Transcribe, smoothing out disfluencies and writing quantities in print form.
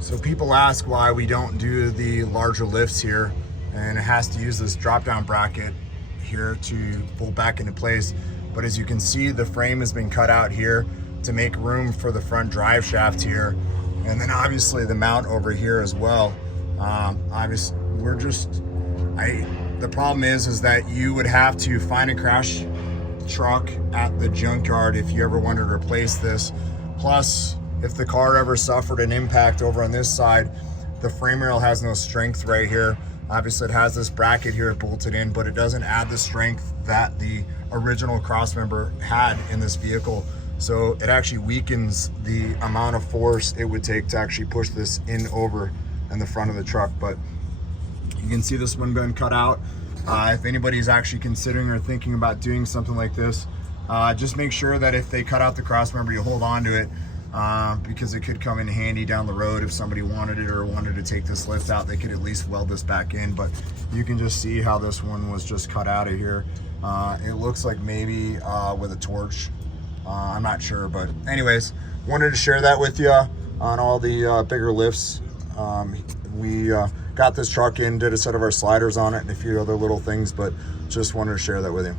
So people ask why we don't do the larger lifts here, and it has to use this drop down bracket here to pull back into place. But as you can see, the frame has been cut out here to make room for the front drive shaft here. And then obviously the mount over here as well. Obviously the problem is that you would have to find a crash truck at the junkyard if you ever wanted to replace this. Plus, if the car ever suffered an impact over on this side, the frame rail has no strength right here. Obviously it has this bracket here bolted in, but it doesn't add the strength that the original crossmember had in this vehicle. So it actually weakens the amount of force it would take to actually push this in over in the front of the truck. But you can see this one been cut out. If anybody's actually considering or thinking about doing something like this, just make sure that if they cut out the crossmember, you hold on to it, because it could come in handy down the road. If somebody wanted it or wanted to take this lift out, they could at least weld this back in. But you can just see how this one was just cut out of here. It looks like maybe with a torch. I'm not sure, but anyways, wanted to share that with you on all the bigger lifts. We got this truck in, did a set of our sliders on it and a few other little things, but just wanted to share that with you.